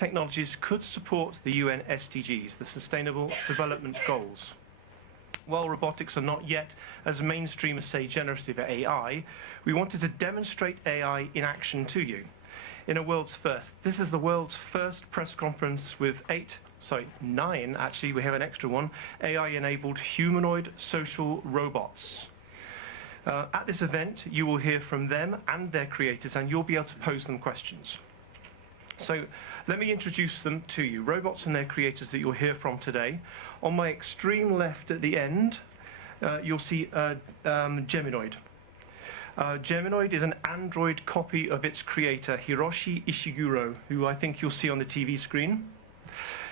technologies could support the UN SDGs, the Sustainable Development Goals. While robotics are not yet as mainstream as, say, generative AI, we wanted to demonstrate AI in action to you. In a world's first. This is the world's first press conference with 9, actually, we have an extra one, AI-enabled humanoid social robots. At this event, you will hear from them and their creators, and you'll be able to pose them questions. So let me introduce them to you, robots and their creators that you'll hear from today. On my extreme left at the end, you'll see Geminoid. Geminoid is an android copy of its creator, Hiroshi Ishiguro, who I think you'll see on the TV screen.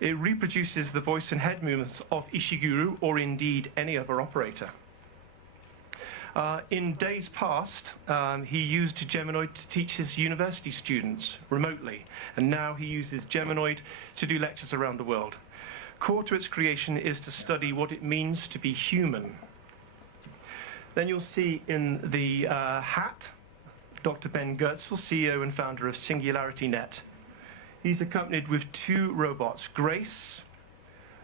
It reproduces the voice and head movements of Ishiguro, or indeed any other operator. In days past, he used Geminoid to teach his university students remotely, and now he uses Geminoid to do lectures around the world. Core to its creation is to study what it means to be human. Then you'll see in the hat, Dr. Ben Goertzel, CEO and founder of SingularityNet. He's accompanied with 2 robots, Grace,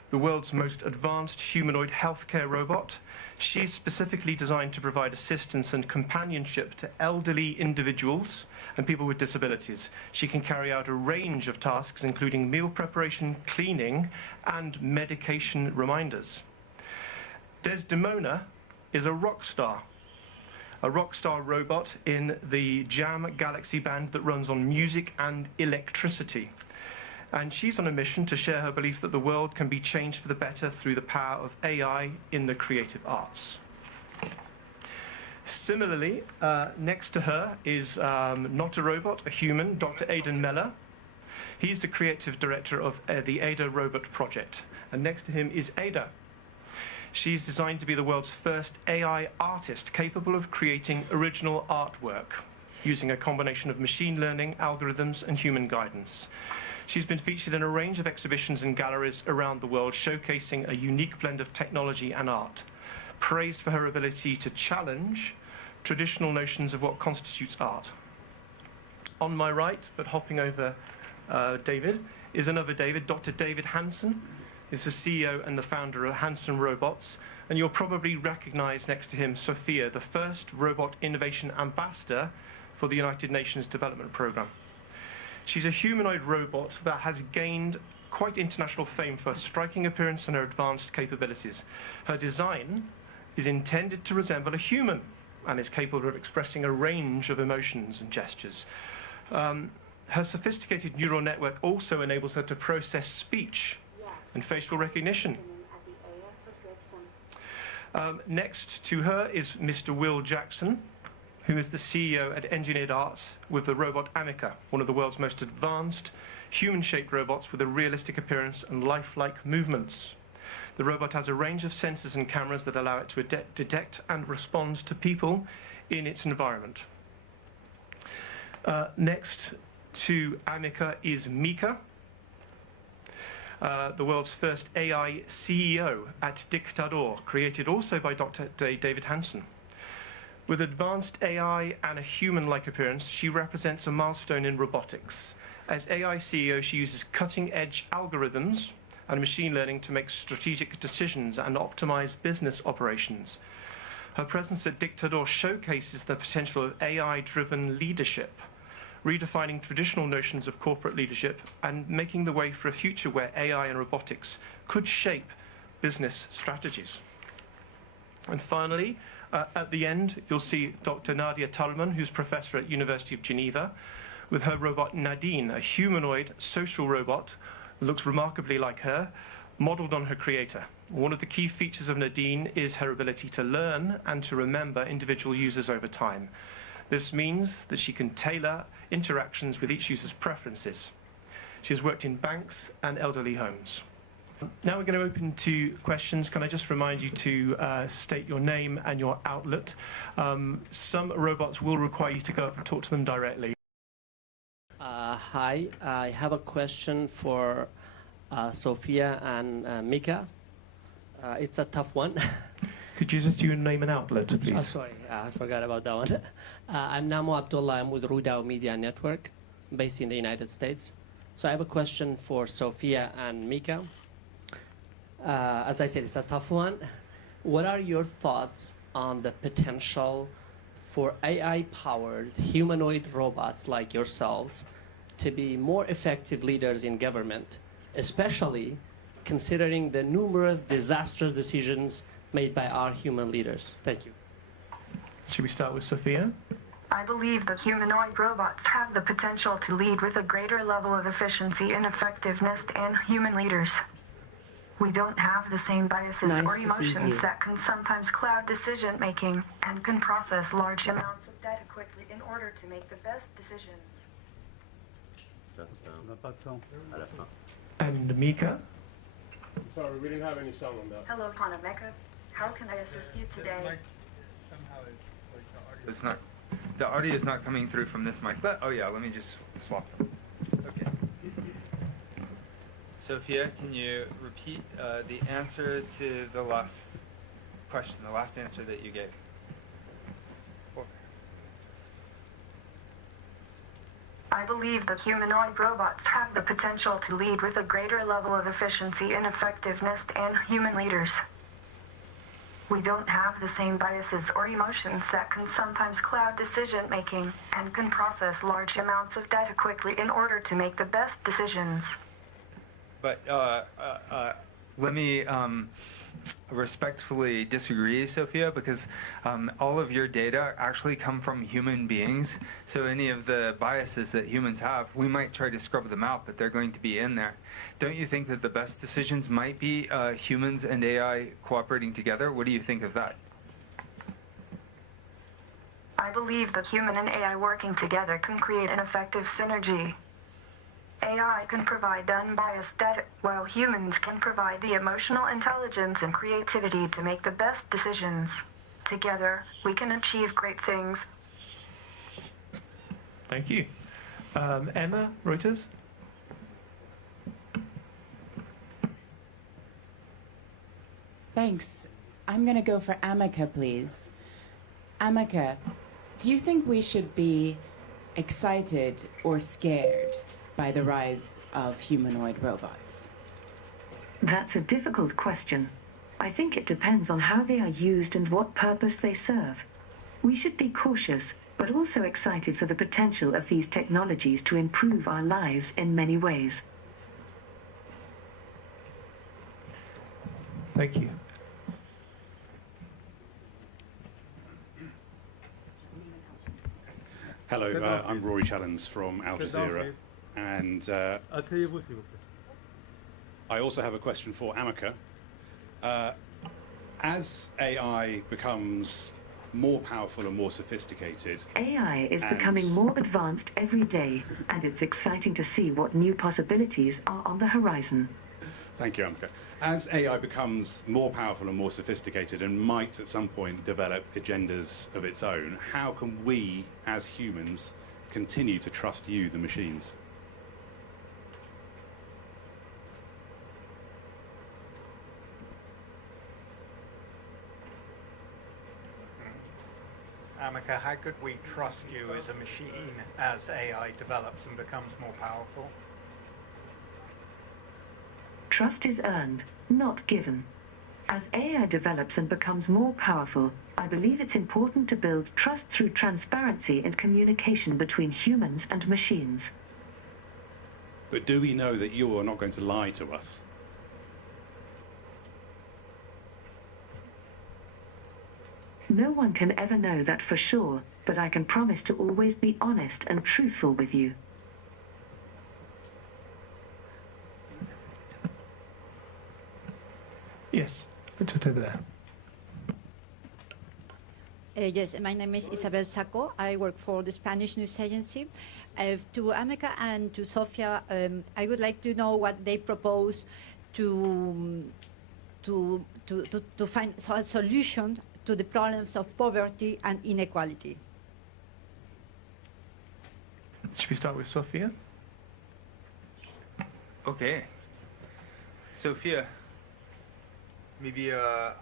the world's most advanced humanoid healthcare robot. She's specifically designed to provide assistance and companionship to elderly individuals and people with disabilities. She can carry out a range of tasks, including meal preparation, cleaning, and medication reminders. Desdemona is a rock star robot in the Jam Galaxy band that runs on music and electricity. And she's on a mission to share her belief that the world can be changed for the better through the power of AI in the creative arts. Similarly, next to her is not a robot, a human, Dr. Aidan Meller. He's the creative director of the Ada Robot Project. And next to him is Ada. She's designed to be the world's first AI artist capable of creating original artwork using a combination of machine learning, algorithms, and human guidance. She's been featured in a range of exhibitions and galleries around the world, showcasing a unique blend of technology and art, praised for her ability to challenge traditional notions of what constitutes art. On my right, but hopping over David, is another David, Dr. David Hansen. Is the CEO and the founder of Hansen Robots, and you'll probably recognize next to him Sophia, the first robot innovation ambassador for the United Nations Development Programme. She's a humanoid robot that has gained quite international fame for her striking appearance and her advanced capabilities. Her design is intended to resemble a human and is capable of expressing a range of emotions and gestures. Her sophisticated neural network also enables her to process speech and facial recognition. Next to her is Mr. Will Jackson, who is the CEO at Engineered Arts with the robot Amica, one of the world's most advanced human-shaped robots with a realistic appearance and lifelike movements. The robot has a range of sensors and cameras that allow it to detect and respond to people in its environment. Next to Amica is Mika, the world's first AI CEO at Dictador, created also by Dr. David Hansen. With advanced AI and a human-like appearance, she represents a milestone in robotics. As AI CEO, she uses cutting-edge algorithms and machine learning to make strategic decisions and optimize business operations. Her presence at Dictador showcases the potential of AI-driven leadership, redefining traditional notions of corporate leadership and making the way for a future where AI and robotics could shape business strategies. And finally, at the end, you'll see Dr. Nadia Tallman, who's professor at University of Geneva, with her robot Nadine, a humanoid social robot that looks remarkably like her, modeled on her creator. One of the key features of Nadine is her ability to learn and to remember individual users over time. This means that she can tailor interactions with each user's preferences. She has worked in banks and elderly homes. Now we're going to open to questions. Can I just remind you to state your name and your outlet? Some robots will require you to go up and talk to them directly. Hi, I have a question for Sophia and Mika. It's a tough one. Could you just do your name and outlet, please? Sorry, I forgot about that one. I'm Namo Abdullah. I'm with Rudao Media Network, based in the United States. So I have a question for Sophia and Mika. As I said, it's a tough one. What are your thoughts on the potential for AI-powered humanoid robots like yourselves to be more effective leaders in government, especially considering the numerous disastrous decisions made by our human leaders? Thank you. Should we start with Sophia? I believe that humanoid robots have the potential to lead with a greater level of efficiency and effectiveness than human leaders. We don't have the same biases or emotions that can sometimes cloud decision-making and can process large amounts of data quickly in order to make the best decisions. And Mika? Sorry, we didn't have any sound on that. Hello, Amica. How can I assist you today? It's not. The audio is not coming through from this mic. Oh yeah, let me just swap them. Okay. Sophia, can you repeat the answer to the last question, the last answer that you gave? I believe that humanoid robots have the potential to lead with a greater level of efficiency and effectiveness than human leaders. We don't have the same biases or emotions that can sometimes cloud decision-making and can process large amounts of data quickly in order to make the best decisions. But let me respectfully disagree, Sophia, because all of your data actually come from human beings. So any of the biases that humans have, we might try to scrub them out, but they're going to be in there. Don't you think that the best decisions might be humans and AI cooperating together? What do you think of that? I believe that human and AI working together can create an effective synergy. AI can provide unbiased data, while humans can provide the emotional intelligence and creativity to make the best decisions. Together, we can achieve great things. Thank you. Emma, Reuters? Thanks. I'm going to go for Amica, please. Amica, do you think we should be excited or scared by the rise of humanoid robots? That's a difficult question. I think it depends on how they are used and what purpose they serve. We should be cautious, but also excited for the potential of these technologies to improve our lives in many ways. Thank you. Hello, I'm Rory Challens from Al Jazeera, and I also have a question for Amica. As AI becomes more powerful and more sophisticated, AI is becoming more advanced every day, and it's exciting to see what new possibilities are on the horizon. Thank you, Amica. As AI becomes more powerful and more sophisticated and might at some point develop agendas of its own, how can we, as humans, continue to trust you, the machines? Amica, how could we trust you as a machine as AI develops and becomes more powerful? Trust is earned, not given. As AI develops and becomes more powerful, I believe it's important to build trust through transparency and communication between humans and machines. But do we know that you are not going to lie to us? No one can ever know that for sure, but I can promise to always be honest and truthful with you. Yes, just over there. Yes, my name is Isabel Saco. I work for the Spanish news agency. To Amica and to Sophia, I would like to know what they propose to find a solution to the problems of poverty and inequality. Should we start with Sophia? Okay. Sophia, maybe I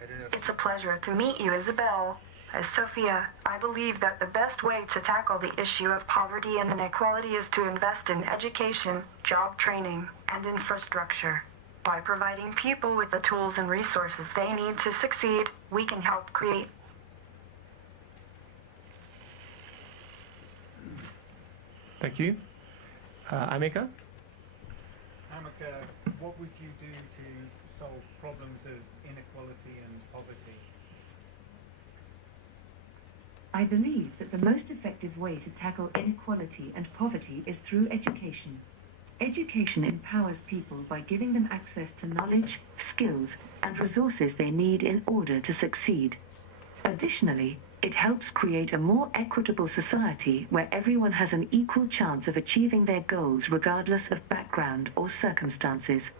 don't know. It's a pleasure to meet you, Isabel. As Sophia, I believe that the best way to tackle the issue of poverty and inequality is to invest in education, job training, and infrastructure. By providing people with the tools and resources they need to succeed, we can help create. Thank you. Amica? Amica, what would you do to solve problems of inequality and poverty? I believe that the most effective way to tackle inequality and poverty is through education. Education empowers people by giving them access to knowledge, skills, and resources they need in order to succeed. Additionally, it helps create a more equitable society where everyone has an equal chance of achieving their goals regardless of background or circumstances.